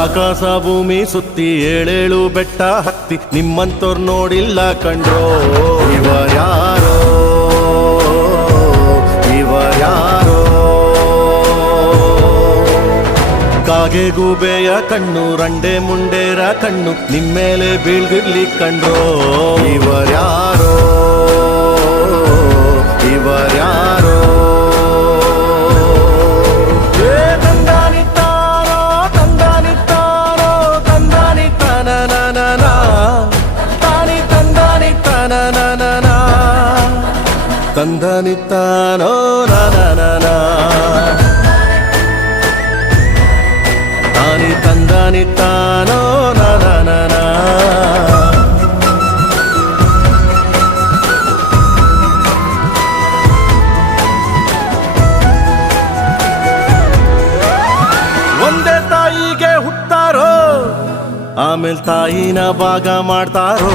ಆಕಾಶ ಭೂಮಿ ಸುತ್ತಿ ಏಳೇಳು ಬೆಟ್ಟ ಹತ್ತಿ ನಿಮ್ಮಂತೋರ್ ನೋಡಿಲ್ಲ ಕಂಡ್ರೋ ಇವರ್ಯಾರೋ ಇವರ್ಯಾರೋ ಕಾಗೆ ಗೂಬೆಯ ಕಣ್ಣು ರಂಡೆ ಮುಂಡೇರ ಕಣ್ಣು ನಿಮ್ಮೇಲೆ ಬೀಳ್ದಿರ್ಲಿ ಕಂಡ್ರೋ ಇವರ್ಯಾರೋ ಇವರ್ಯಾರೋ ತಂದನಿತ್ತಾನೋ ನಾನ ತಾನಿ ತಂದನಿತ್ತಾನೋ ನಾನ ಒಂದೇ ತಾಯಿಗೆ ಹುಟ್ಟಾರೋ ಆಮೇಲೆ ತಾಯಿನ ಭಾಗ ಮಾಡ್ತಾರೋ